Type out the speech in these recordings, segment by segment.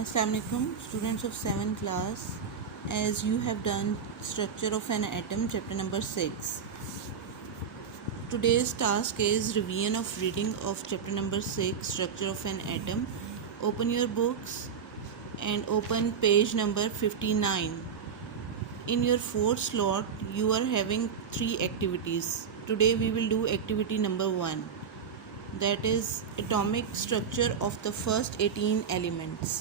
Assalamualaikum students of 7th class. As you have done structure of an atom chapter number 6, today's task is revision of reading of chapter number 6 structure of an atom. Open your books and open page number 59. In your fourth slot you are having 3 activities. Today we will do activity number 1, that is atomic structure of the first 18 elements.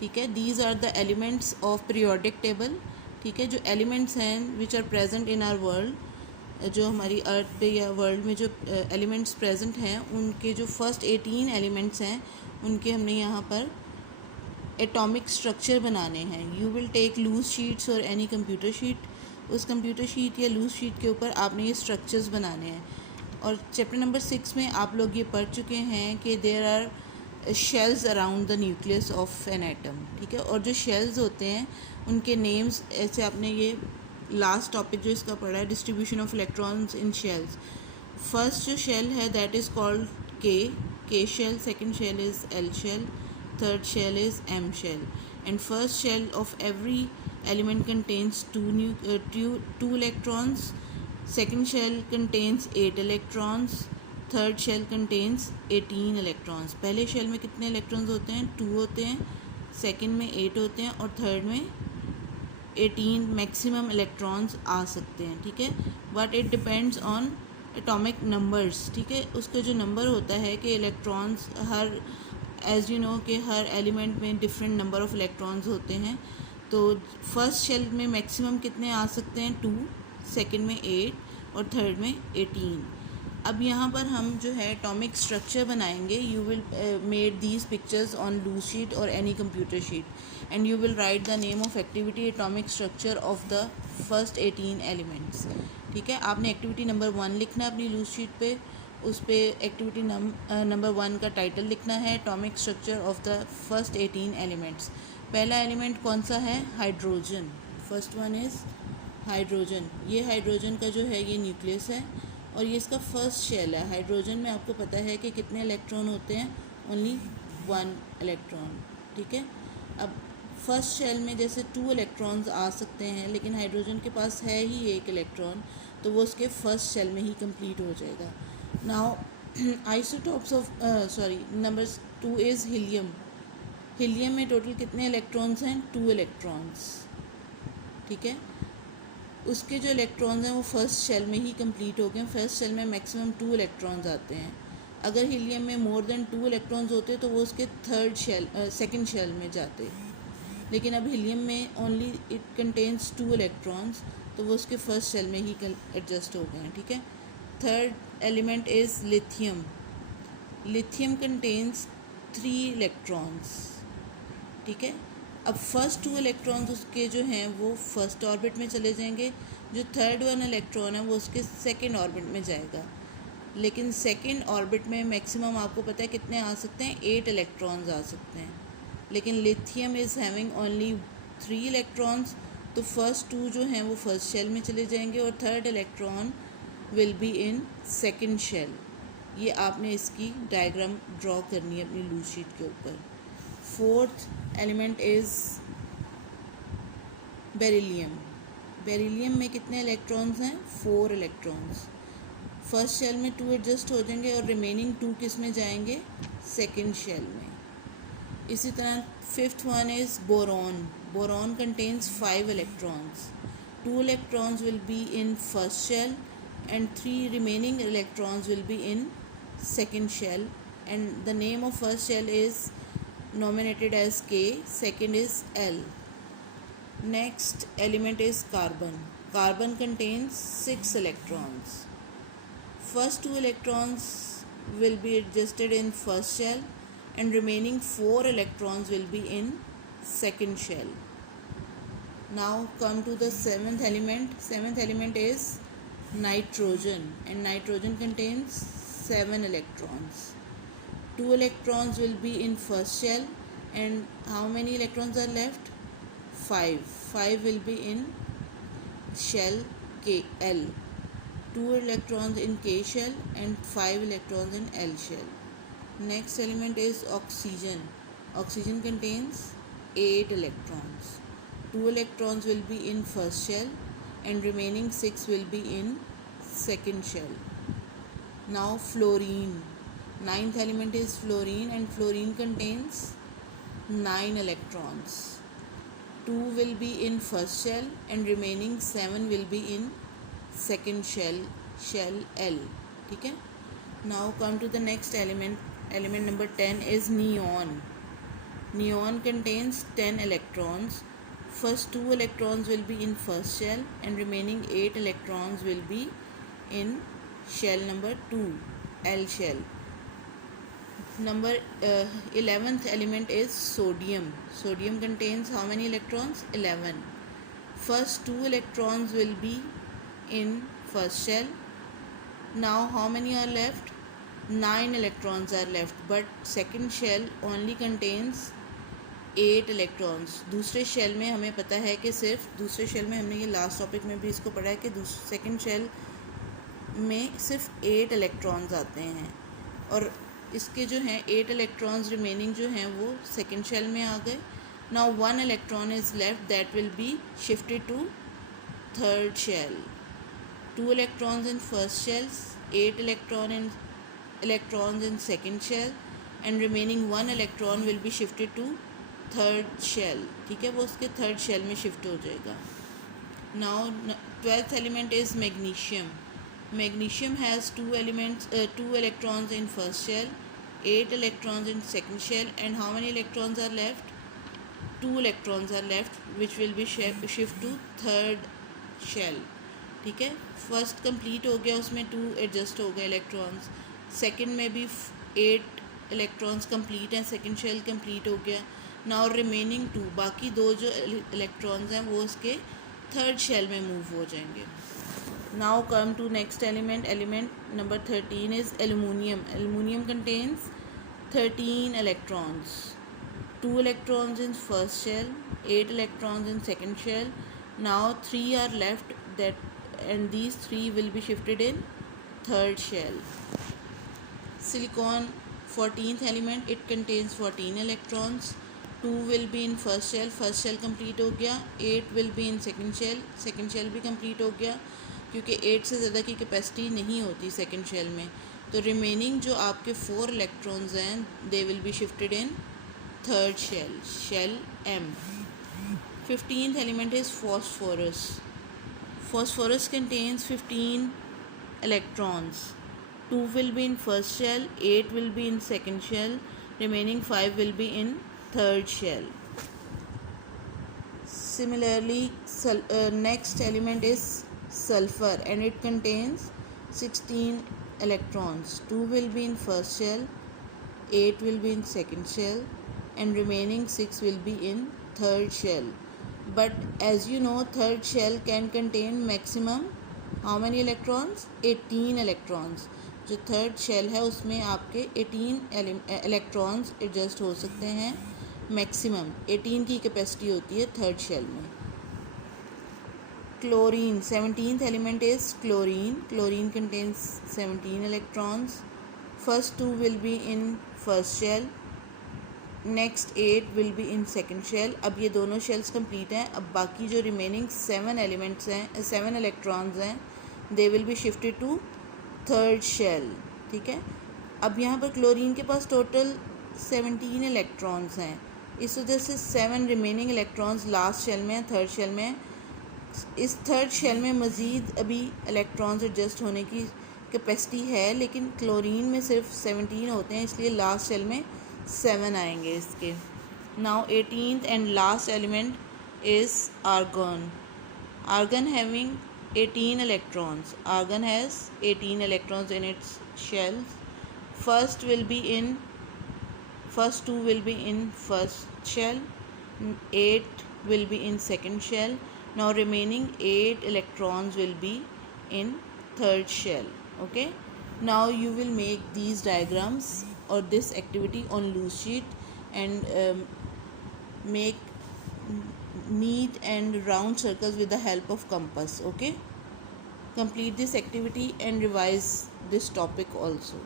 ठीक है, these are the elements of periodic table. ठीक है, जो elements हैं which are present in our world, जो हमारी अर्थ पे या वर्ल्ड में जो एलिमेंट्स प्रेजेंट हैं उनके जो फर्स्ट 18 एलिमेंट्स हैं उनके हमने यहाँ पर एटॉमिक स्ट्रक्चर बनाने हैं. You will take loose sheets और एनी कंप्यूटर शीट. उस कंप्यूटर शीट या लूज शीट के ऊपर आपने ये स्ट्रक्चर्स बनाने हैं. और चैप्टर नंबर 6 में आप लोग ये पढ़ चुके हैं कि there are shells around the nucleus of an atom. ठीक है, और जो शेल्स होते हैं उनके नेम्स ऐसे आपने ये लास्ट टॉपिक जो इसका पढ़ा है distribution of electrons in shells. First जो शेल है that is called K shell, second shell is L shell, third shell is M shell. And first shell of every element contains two electrons, second shell contains 8 electrons, third shell contains 18 electrons. पहले shell में कितने electrons होते हैं? 2 होते हैं, second में 8 होते हैं और थर्ड में 18 मैक्सिमम इलेक्ट्रॉन्स आ सकते हैं. ठीक है, but it depends on atomic numbers. ठीक है, उसका जो नंबर होता है कि इलेक्ट्रॉन्स हर एज यू नो कि हर एलिमेंट में डिफरेंट नंबर ऑफ इलेक्ट्रॉन्स होते हैं. तो फर्स्ट शेल में मैक्सिमम कितने आ सकते हैं? 2, सेकंड में 8 और थर्ड में 18. अब यहाँ पर हम जो है एटॉमिक स्ट्रक्चर बनाएंगे. You will made these pictures on loose sheet और any computer sheet and you will write the name of activity atomic structure of the first 18 elements. ठीक है, आपने एक्टिविटी नंबर 1 लिखना है अपनी लूज शीट पे. उस पर एक्टिविटी नंबर 1 का टाइटल लिखना है atomic structure of the first 18 elements. पहला एलिमेंट कौन सा है? Hydrogen. First one is hydrogen. ये हाइड्रोजन का जो है ये न्यूक्लियस है और ये इसका फर्स्ट शेल है. हाइड्रोजन में आपको पता है कि कितने इलेक्ट्रॉन होते हैं? Only 1 electron. ठीक है, अब फर्स्ट शेल में जैसे 2 इलेक्ट्रॉन्स आ सकते हैं लेकिन हाइड्रोजन के पास है ही 1 इलेक्ट्रॉन, तो वो उसके फर्स्ट शेल में ही कंप्लीट हो जाएगा. Now isotopes of number 2 is helium. Helium में टोटल कितने इलेक्ट्रॉन्स हैं? 2 इलेक्ट्रॉन्स. ठीक है, उसके जो इलेक्ट्रॉन्स हैं वो फर्स्ट शेल में ही कंप्लीट हो गए. फर्स्ट शेल में मैक्सिमम 2 इलेक्ट्रॉन्स आते हैं. अगर हीलियम में मोर देन 2 इलेक्ट्रॉन्स होते तो वो उसके सेकंड शेल में जाते. लेकिन अब हीलियम में ओनली इट कंटेन्स 2 इलेक्ट्रॉन्स, तो वो उसके फर्स्ट शेल में ही एडजस्ट हो गए हैं. ठीक है, third element is lithium. Lithium contains 3 electrons. ठीक है, अब फर्स्ट 2 इलेक्ट्रॉन्स उसके जो हैं वो फर्स्ट ऑर्बिट में चले जाएंगे. जो थर्ड 1 इलेक्ट्रॉन है वो उसके सेकंड ऑर्बिट में जाएगा. लेकिन सेकंड ऑर्बिट में मैक्सिमम आपको पता है कितने आ सकते हैं? 8 इलेक्ट्रॉन्स आ सकते हैं. लेकिन lithium is having only 3 electrons, तो फर्स्ट 2 जो हैं वो फर्स्ट शेल में चले जाएंगे और third electron will be in second shell. ये आपने इसकी डायग्राम ड्रॉ करनी है अपनी लूज शीट के ऊपर. Fourth element is beryllium. Beryllium में कितने इलेक्ट्रॉन्स हैं? 4 इलेक्ट्रॉन्स. फर्स्ट शेल में 2 एडजस्ट हो जाएंगे और रिमेनिंग 2 किस में जाएंगे? सेकंड शेल में. इसी तरह fifth one is boron. Boron contains 5 electrons. 2 electrons will be in first shell and 3 remaining electrons will be in second shell. And the name of first shell is nominated as K, second is L. Next element is carbon. Carbon contains 6 electrons. First 2 electrons will be adjusted in first shell and remaining 4 electrons will be in second shell. Now come to the seventh element. Seventh element is nitrogen and nitrogen contains 7 electrons. 2 electrons will be in first shell and how many electrons are left? 5. 5 will be in shell KL. 2 electrons in K shell and 5 electrons in L shell. Next element is oxygen. Oxygen contains 8 electrons. 2 electrons will be in first shell and remaining 6 will be in second shell. Now fluorine. Ninth element is fluorine, and fluorine contains 9 electrons. 2 will be in first shell and remaining 7 will be in second shell, shell L. ठीक है. Now come to the next element. Element number 10 is neon. Neon contains 10 electrons. First 2 electrons will be in first shell and remaining 8 electrons will be in shell number 2, L shell. Number 11th element is sodium. Sodium contains how many electrons? 11. First 2 electrons will be in first shell. Now how many are left? 9 electrons are left, but second shell only contains 8 electrons. दूसरे shell में हमें पता है कि सिर्फ दूसरे shell में, हमने ये लास्ट टॉपिक में भी इसको पढ़ा है कि सेकंड शेल में सिर्फ 8 इलेक्ट्रॉन्स आते हैं, और इसके जो हैं 8 इलेक्ट्रॉन्स रिमेनिंग जो हैं वो सेकंड शेल में आ गए. Now 1 electron is left, that will be shifted to third shell. 2 electrons in first shells, 8 electrons in second shell, and remaining 1 electron will be shifted to third shell. ठीक है, वो उसके थर्ड शेल में shift हो जाएगा. Now 12th element is magnesium. Magnesium has 2 electrons in first shell, 8 electrons in second shell, and how many electrons are left? 2 electrons are left, which will be shift to third shell. ठीक है, first complete हो गया, उसमें 2 adjust हो गए electrons. Second में भी 8 electrons complete हैं, सेकंड शेल कंप्लीट हो गया. नाउ रिमेनिंग 2, बाकी 2 जो इलेक्ट्रॉन्स हैं वो उसके थर्ड शेल में मूव हो जाएंगे. Now come to next element. Element number 13 is aluminium. Aluminium contains 13 electrons. 2 electrons in first shell, 8 electrons in second shell. Now 3 are left, and these 3 will be shifted in third shell. Silicon, 14th element, it contains 14 electrons. 2 will be in first shell complete हो गया. 8 will be in second shell भी complete हो गया, क्योंकि 8 से ज़्यादा की capacity नहीं होती सेकंड शेल में. तो रिमेनिंग जो आपके 4 इलेक्ट्रॉन्स हैं, they will be shifted in third shell, shell M. 15th element is phosphorus. Phosphorus contains 15 electrons. 2 will be in first shell, 8 will be in second shell, remaining 5 will be in third shell. Similarly, next element is sulfur, and it contains 16 electrons. 2 will be in first shell, 8 will be in second shell, and remaining 6 will be in third shell. But as you know, third shell can contain maximum how many electrons? 18 electrons. जो third shell है उसमें आपके 18 electrons adjust हो सकते हैं. Maximum 18 की capacity होती है थर्ड शेल में. Chlorine, 17th element is chlorine. Chlorine contains 17 electrons. First 2 will be in first shell, next 8 will be in second shell. अब ये दोनों शेल्स कंप्लीट हैं. अब बाकी जो रिमेनिंग 7 एलिमेंट्स हैं, 7 इलेक्ट्रॉन्स हैं, they will be shifted to third shell. ठीक है, अब यहाँ पर क्लोरीन के पास टोटल 17 इलेक्ट्रॉन्स हैं. इस वजह से 7 रिमेनिंग इलेक्ट्रॉन्स लास्ट शेल में, थर्ड शेल में. इस थर्ड शेल में मज़ीद अभी इलेक्ट्रॉन्स एडजस्ट होने की कैपेसिटी है, लेकिन क्लोरीन में सिर्फ 17 होते हैं, इसलिए लास्ट शेल में 7 आएंगे इसके. Now 18th and last element is argon. Argon having 18 electrons. Argon has 18 electrons in its shells. First 2 will be in first shell, 8 will be in second shell. Now remaining 8 electrons will be in third shell. Okay, now you will make these diagrams or this activity on loose sheet and make neat and round circles with the help of compass. Okay, complete this activity and revise this topic also.